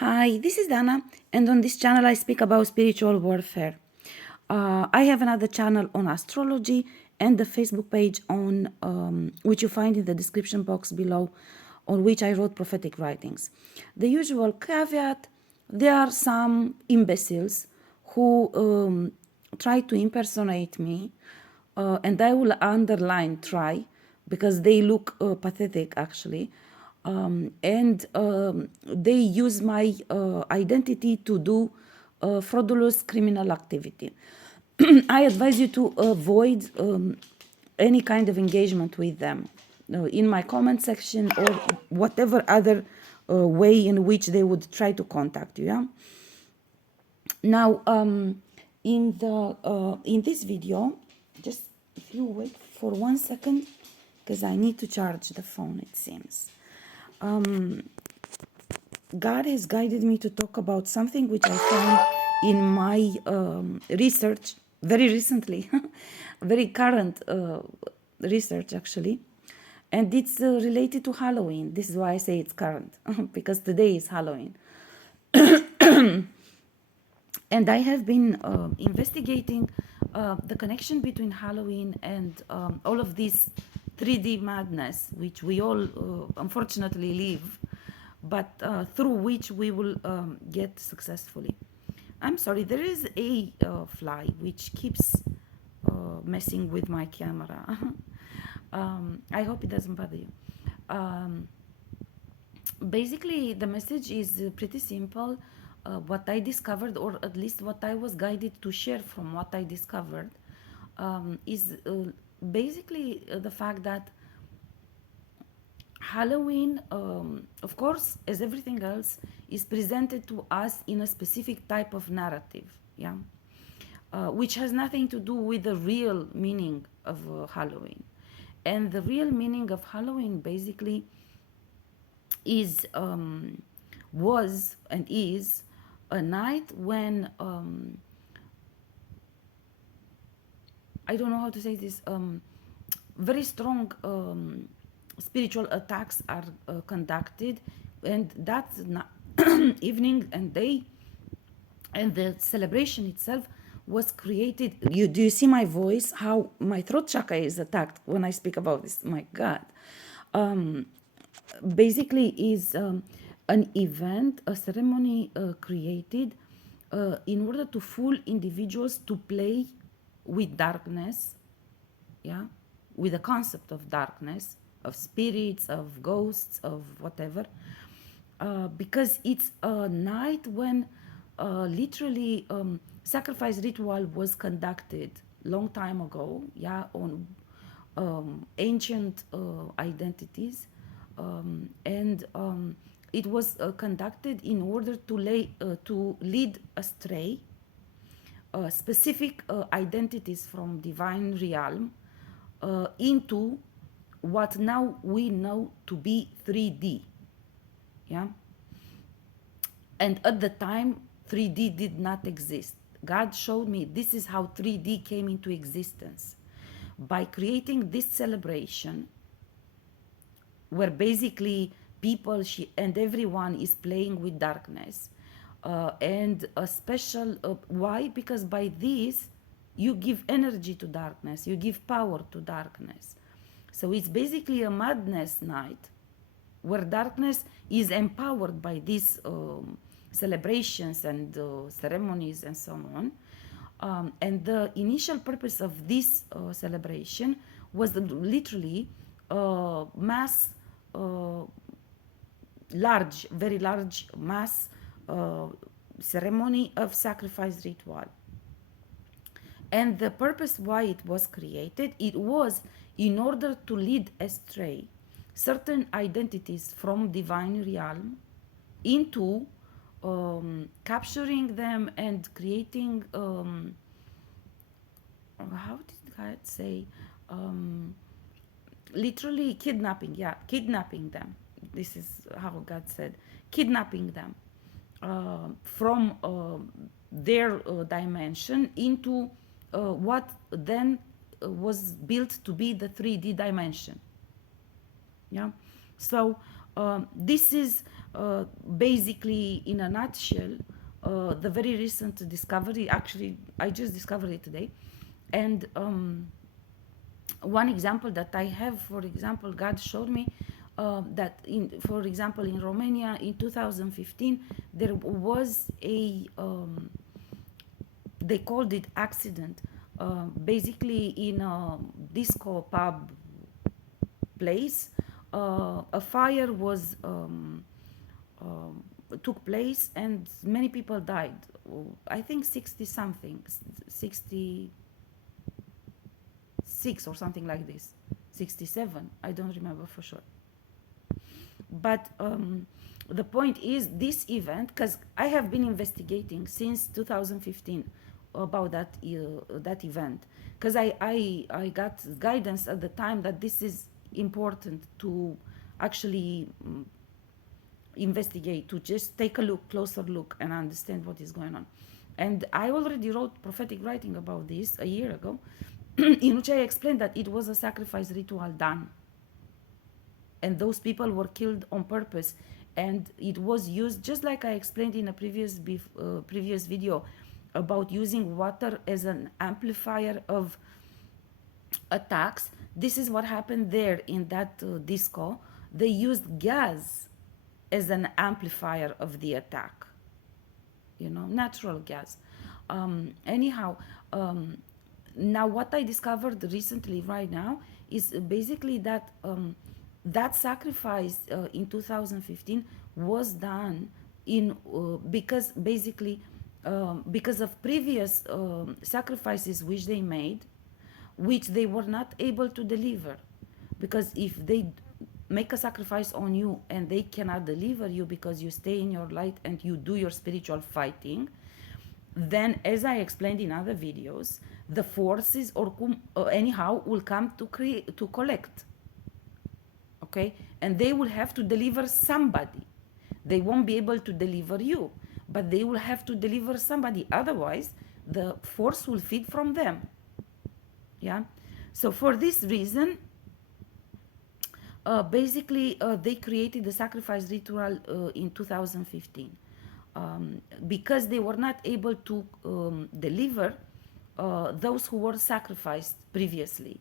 Hi, this is Dana, and on this channel I speak about spiritual warfare. I have another channel on astrology and the Facebook page on which you find in the description box below, on which I wrote prophetic writings. The usual caveat: there are some imbeciles who try to impersonate me, and I will underline try because they look pathetic actually. And they use my identity to do fraudulent criminal activity. I advise you to avoid any kind of engagement with them in my comment section or whatever other way in which they would try to contact you. Yeah? Now, in this video, just if you wait for 1 second, because I need to charge the phone, it seems. God has guided me to talk about something which I found in my research very recently, very current research actually, and it's related to Halloween. This is why I say it's current, because today is Halloween. And I have been investigating the connection between Halloween and all of this 3D madness, which we all unfortunately live, but through which we will get successfully. I'm sorry, there is a fly which keeps messing with my camera. I hope it doesn't bother you. Um, Basically, the message is pretty simple. What I discovered, or at least what I was guided to share from what I discovered, is basically the fact that Halloween, of course, as everything else, is presented to us in a specific type of narrative, yeah, which has nothing to do with the real meaning of Halloween. And the real meaning of Halloween basically is was and is a night when I don't know how to say this, very strong spiritual attacks are conducted, and that evening and day and the celebration itself was created. Do you see my voice, how my throat chakra is attacked when I speak about this? My God. um, Basically is an event, a ceremony created in order to fool individuals to play with darkness, yeah, with the concept of darkness, of spirits, of ghosts, of whatever, because it's a night when literally sacrifice ritual was conducted long time ago, yeah, on ancient identities, and it was conducted in order to lead astray specific identities from divine realm into what now we know to be 3D. Yeah. And at the time, 3D did not exist. God showed me this is how 3D came into existence by creating this celebration where basically people and everyone is playing with darkness. And a special, why? Because by this, you give energy to darkness, you give power to darkness. So it's basically a madness night where darkness is empowered by these celebrations and ceremonies and so on. And the initial purpose of this celebration was literally mass, uh, large, very large mass ceremony of sacrifice ritual. And the purpose why it was created, it was in order to lead astray certain identities from divine realm into capturing them and creating, how did God say, um, literally kidnapping, yeah, kidnapping them. This is how God said, kidnapping them from their dimension into what then was built to be the 3D dimension. Yeah. So This is basically, in a nutshell, the very recent discovery. Actually, I just discovered it today. And one example that I have, for example, God showed me that, for example, in Romania in 2015, there was they called it accident. Basically, in a disco pub place, a fire was took place and many people died. I think 60 something, 66 or something like this, 67. I don't remember for sure. But the point is, this event, because I have been investigating since 2015 about that event, because I got guidance at the time that this is important to actually investigate, to just take a closer look and understand what is going on. And I already wrote prophetic writing about this a year ago, in which I explained that it was a sacrifice ritual done, and those people were killed on purpose, and it was used just like I explained in a previous video about using water as an amplifier of attacks. This is what happened there in that disco. They used gas as an amplifier of the attack, natural gas. Anyhow, now what I discovered recently right now is basically that that sacrifice in 2015 was done because basically because of previous sacrifices which they made, which they were not able to deliver. Because if they make a sacrifice on you and they cannot deliver you because you stay in your light and you do your spiritual fighting, then, as I explained in other videos, the forces or anyhow will come to collect. Okay, and they will have to deliver somebody. They won't be able to deliver you, but they will have to deliver somebody. Otherwise, the force will feed from them. Yeah. So for this reason, basically, they created the sacrifice ritual in 2015 because they were not able to deliver those who were sacrificed previously.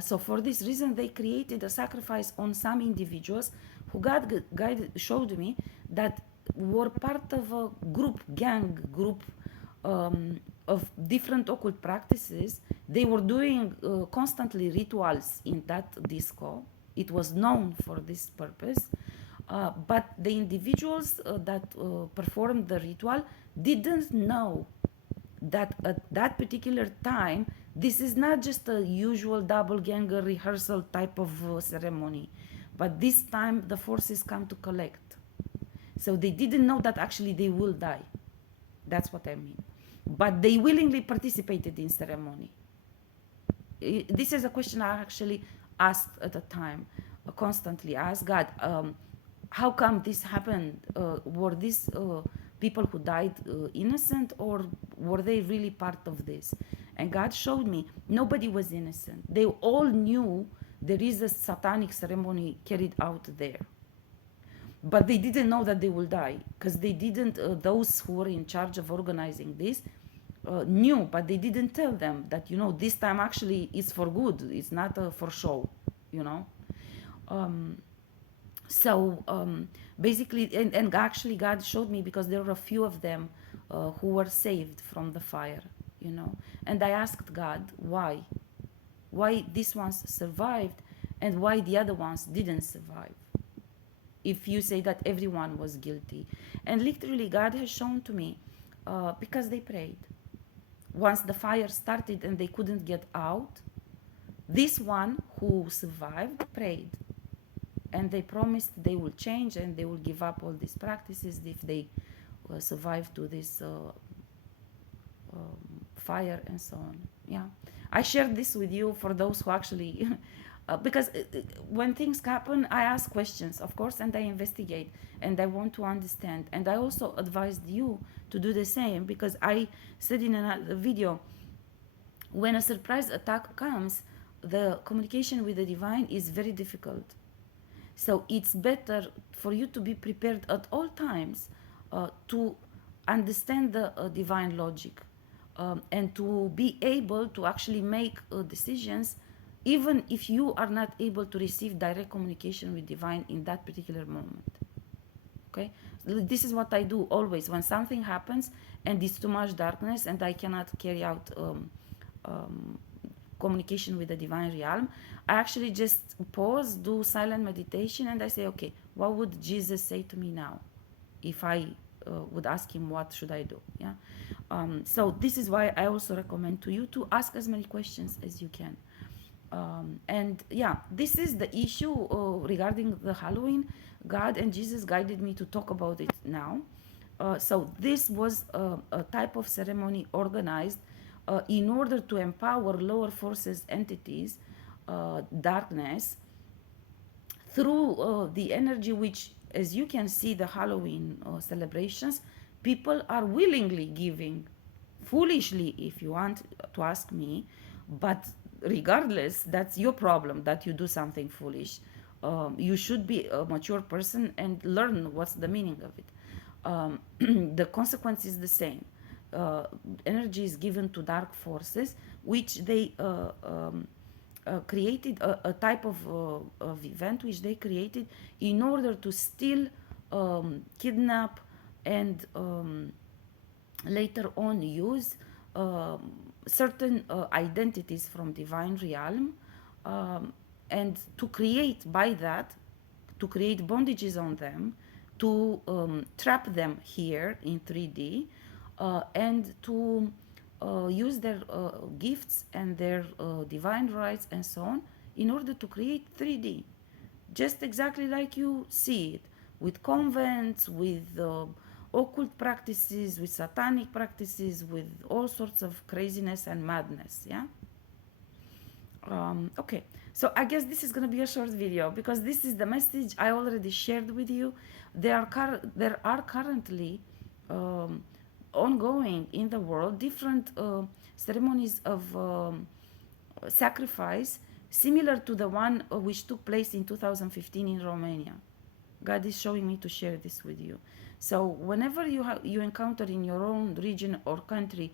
So for this reason, they created a sacrifice on some individuals who God showed me that were part of a gang group of different occult practices. They were doing constantly rituals in that disco. It was known for this purpose. But the individuals that performed the ritual didn't know that at that particular time, this is not just a usual doppelganger rehearsal type of ceremony, but this time the forces come to collect. So they didn't know that actually they will die. That's what I mean. But they willingly participated in ceremony. This is a question I actually asked at the time, constantly asked God, how come this happened? Were these people who died innocent, or were they really part of this? And God showed me nobody was innocent. They all knew there is a satanic ceremony carried out there. But they didn't know that they will die, because they didn't, those who were in charge of organizing this knew, but they didn't tell them that, this time actually is for good. It's not for show, So basically, and actually God showed me, because there were a few of them who were saved from the fire, And I asked God, why? Why these ones survived and why the other ones didn't survive? If you say that everyone was guilty. And literally God has shown to me, because they prayed. Once the fire started and they couldn't get out, this one who survived prayed. And they promised they will change and they will give up all these practices if they survive to this fire and so on. Yeah, I shared this with you for those who actually, because when things happen, I ask questions, of course, and I investigate and I want to understand. And I also advised you to do the same, because I said in another video, when a surprise attack comes, the communication with the divine is very difficult. So it's better for you to be prepared at all times to understand the divine logic, and to be able to actually make decisions even if you are not able to receive direct communication with divine in that particular moment. Okay, this is what I do always when something happens and it's too much darkness and I cannot carry out um, communication with the divine realm. I actually just pause, do silent meditation, and I say, okay, what would Jesus say to me now if I would ask him what should I do? Yeah. So this is why I also recommend to you to ask as many questions as you can. And yeah, this is the issue regarding the Halloween. God and Jesus guided me to talk about it now. So this was a type of ceremony organized in order to empower lower forces entities, darkness, through the energy which, as you can see, the Halloween celebrations, people are willingly giving, foolishly, if you want to ask me, but regardless, that's your problem that you do something foolish. You should be a mature person and learn what's the meaning of it. The consequence is the same. Energy is given to dark forces, which they created a type of event which they created in order to still kidnap and later on use certain identities from divine realm, and to create by that, to create bondages on them, to trap them here in 3D, and to use their gifts and their divine rights and so on in order to create 3D, just exactly like you see it, with convents, with occult practices, with satanic practices, with all sorts of craziness and madness. Yeah. Okay, so I guess this is gonna be a short video because this is the message I already shared with you. There are currently um, ongoing in the world different ceremonies of sacrifice similar to the one which took place in 2015 in Romania. God is showing me to share this with you. So whenever you encounter in your own region or country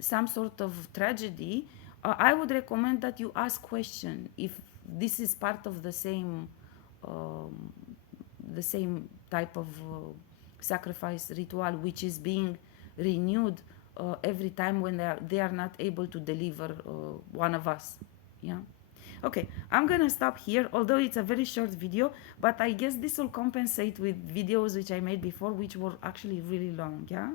some sort of tragedy, I would recommend that you ask question if this is part of um, the same type of sacrifice ritual which is being renewed every time when they are not able to deliver one of us. Yeah. Okay, I'm gonna stop here, although it's a very short video, but I guess this will compensate with videos which I made before, which were actually really long. Yeah.